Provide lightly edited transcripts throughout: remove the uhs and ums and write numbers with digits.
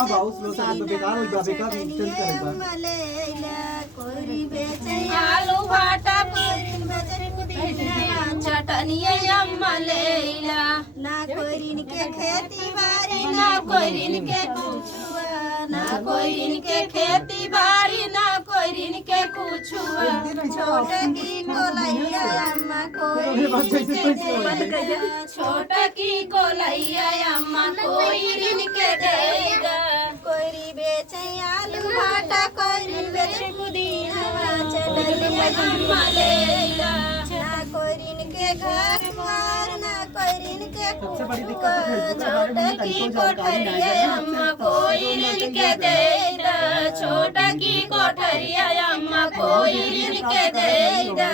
बाउस लो सब बेकार हो बेकार चल करेगा कोरी बेचे आलू भाटा कोरिन बजरी पुदीना चटनिया अम्मा लेला ना कोरिन के खेती बाड़ी ना कोरिन के कुछुआ ना कोरिन के खेती बाड़ी ना कोरिन के कुछुआ छोटे की कोलैया अम्मा कोरिन के देगा छोटे की कोलैया अम्मा कोरिन के देगा कोरी बेचे आलू भाटा कोरिन बेचे पुदीना चटनिया अम्मा लेला ना कोरिन के घर द्वार ना कोरिन के कुछुआ छोटे की कोठरिया अम्मा कोरिन के देगा छोटे की कोठरिया अम्मा कोरिन के देगा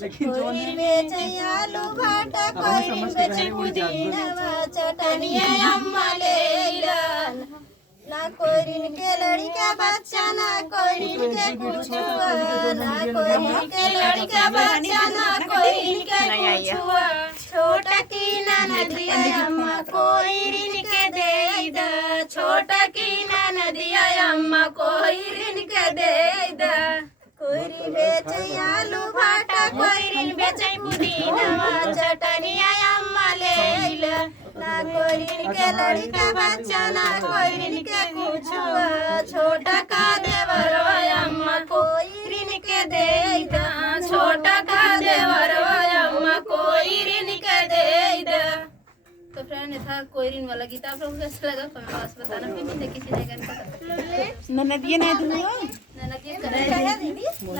कोरी बेचे आलू भाटा कोरिन बेचे पुदीना चटनिया अम्मा लेला ना कोरिन के लड़का बच्चा ना कोरिन के कुछुआ ना कोरिन के लड़का बच्चा ना कोरिन के कुछुआ छोटा की नदिया अम्मा कोरिन के देदा छोटा की नदिया अम्मा कोरिन के देदा कोरी बेचे आलू भाटा कोरिन बेचे पुदीना चटनिया अम्मा लेला ना कोरिन के लड़का बच्चा ना कोरिन के कुछुआ छोटा का देवरवा अम्मा कोरिन के देदा छोटा का देवरवा अम्मा कोरिन के देदा। तो फ्रेंड था कोरिन वाला गीत आप लोगों को कैसा लगा कमेंट बॉक्स में बताना। फिर मिलते किसी जगह ननद ये नहीं दूंगा ना गीत कर